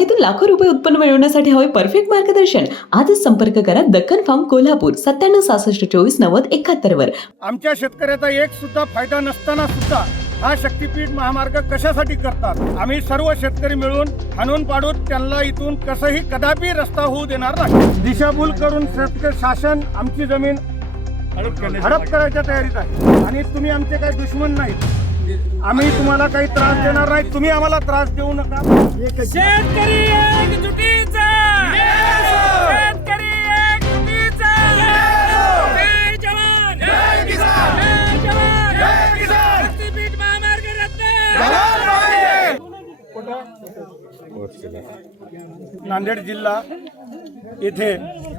बागेतून लाखो रुपये उत्पन्न मिळवण्यासाठी हवे परफेक्ट मार्गदर्शन. आजच संपर्क करा दक्कन फार्म कोल्हापूर सत्त्याण्णव सहासष्ट चोवीस नव्वद एकाहत्तर वर. आमच्या शेतकऱ्याचा एक सुद्धा फायदा नसताना सुद्धा हा शक्तीपीठ महामार्ग कशासाठी करतात? आम्ही सर्व शेतकरी मिळून हाणून पाडून त्यांना इथून कसंही कदापि रस्ता होऊ देणार नाही. दिशाभूल करून शेतकरी शासन आमची जमीन हडप करायच्या तयारीत आहे. आणि तुम्ही आमचे काही दुश्मन नाहीत. आम्ही तुम्हाला काही त्रास देणार नाही. तुम्ही आम्हाला त्रास देऊ नका. शेतकरी एकजुटीचा शेतकरी एकजुटीचा जय जवान. जय किसान. जय जवान. जय किसान. शक्तीपीठ महामार्ग रत्न. नांदेड जिल्हा येथे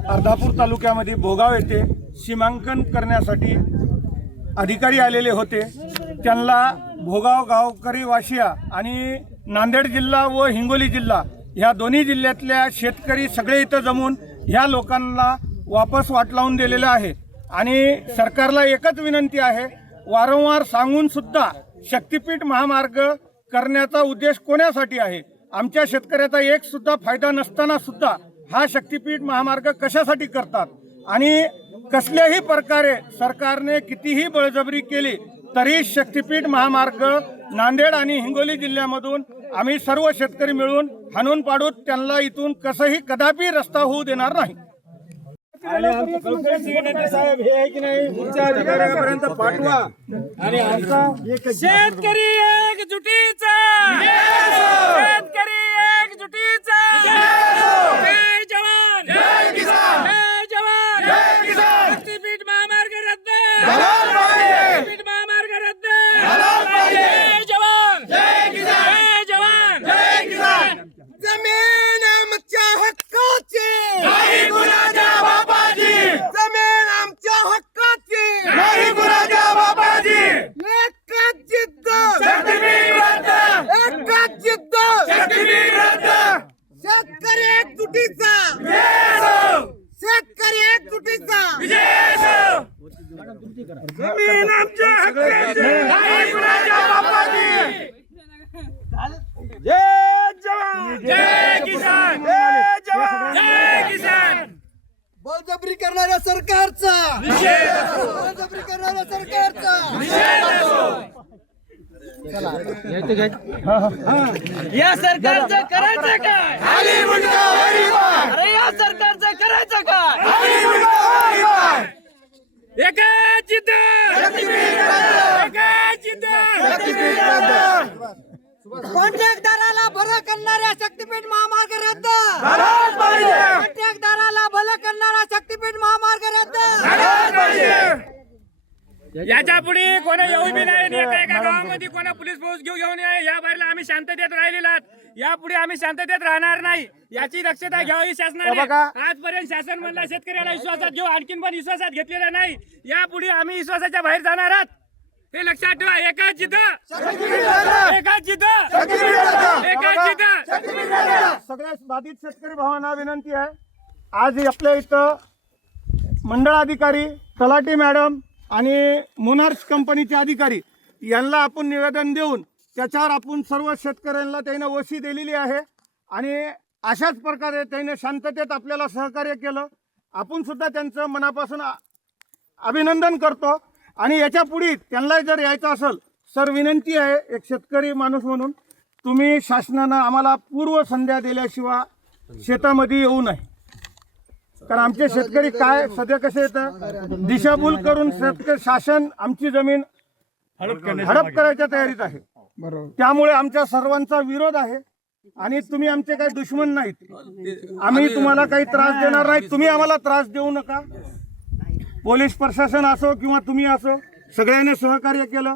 अर्धापूर तालुक्यामध्ये भोगाव येथे सीमांकन करण्यासाठी अधिकारी आलेले होते. त्यांना भोगाव गावकरी वाशिया आणि नांदेड जिल्हा व हिंगोली जिल्हा ह्या दोन्ही जिल्ह्यातल्या शेतकरी सगळे इथं जमून ह्या लोकांना वापस वाट लावून दिलेलं आहे. आणि सरकारला एकच विनंती आहे वारंवार सांगून सुद्धा शक्तीपीठ महामार्ग करण्याचा उद्देश कोणासाठी आहे? आमच्या शेतकऱ्याचा एक सुद्धा फायदा नसताना सुद्धा हा शक्तीपीठ महामार्ग कशासाठी करतात? आणि कसल्याही प्रकारे सरकारने कितीही बळजबरी केली तरी शक्तीपीठ महामार्ग नांदेड आणि हिंगोली जिल्ह्यामधून आम्ही सर्व शेतकरी मिळून हाणून पाडून त्यांना इथून कसंही कदापि रस्ता होऊ देणार नाही साहेब हे आहे की नाही उच्च अधिकाऱ्यापर्यंत पाठवा आणि आमचा शेतकरी एकजुटीचा शेतकरी एकजुटीचा जय जवान जय किसान जय जवान जय किसान शक्तीपीठ महामार्ग रद्द शक्तीपीठ महामार्ग रद्द जय जवान जय किसान जय जवान जय किसान जमीन आमच्या हक्काची नाही कुणाच्या बापाची जमीन आमच्या हक्काची नाही कुणाच्या बापाची एकच जिद्द शक्तीपीठ रद्द एकच जिद्द शक्तीपीठ रद्द शेतकरी एकजुटीचा शेतकरी एकजुटीचा जमीन आमच्या हक्काची नाही कुणाच्या बापाची जय जवान जय किसान जय जवान जय किसान बळजबरी करणाऱ्या सरकारचा. बळजबरी करणाऱ्या सरकारचा. या सरकारचं करायचं काय? अरे या सरकारचं करायचं काय एकाच जिद्द एकाच जिद्द कॉन्ट्रॅक्टदाराला भलं करणाऱ्या शक्तीपीठ महामार्ग रद्द! कॉन्ट्रॅक्टदाराला भलं करणारा शक्तीपीठ महामार्ग रद्द! याच्यापुढे कोणा येऊ बी नाही गावामध्ये कोणा पोलीस फौज घेऊ घेऊन या या बाहेरला आम्ही शांततेत राहिलेला. यापुढे आम्ही शांततेत राहणार नाही. याची दक्षता घ्यावी शासनाने. बघा. आजपर्यंत शासन म्हणला शेतकऱ्याला विश्वासात घेऊ आणखीन पण विश्वासात घेतलेला नाही. यापुढे आम्ही विश्वासाच्या बाहेर जाणार आहात. हे लक्षात ठेवा एकाच जिद्द एकाच जिद्द एकाच जिद्द सगळ्या बाधित शेतकरी भावांना विनंती आहे. आज आपल्या इथं मंडळ अधिकारी तलाठी मॅडम आणि मोनार्स कंपनीचे अधिकारी यांना आपण निवेदन देऊन त्याच्यावर आपण सर्व शेतकऱ्यांना त्यानं वशी दिलेली आहे. आणि अशाच प्रकारे त्याने शांततेत आपल्याला सहकार्य केलं. आपण सुद्धा त्यांचं मनापासून अभिनंदन करतो. आणि याच्यापुढे त्यांना जर यायचं असेल सर विनंती आहे एक शेतकरी माणूस म्हणून तुम्ही शासनानं आम्हाला पूर्व संध्या दिल्याशिवाय शेतामध्ये येऊ नये. कारण आमचे शेतकरी काय सध्या कसे येतं दिशाभूल करून शेतकरी शासन आमची जमीन हडप करायच्या तयारीत आहे. त्यामुळे आमच्या सर्वांचा विरोध आहे आणि तुम्ही आमचे काही दुश्मन नाहीत. आम्ही तुम्हाला काही त्रास देणार नाही. तुम्ही आम्हाला त्रास देऊ नका. पोलीस प्रशासन असो किंवा तुम्ही असो सगळ्यांनी सहकार्य केलं.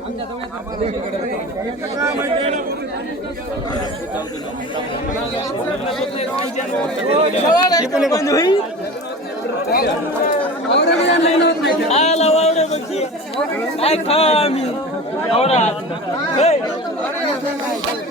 Hey!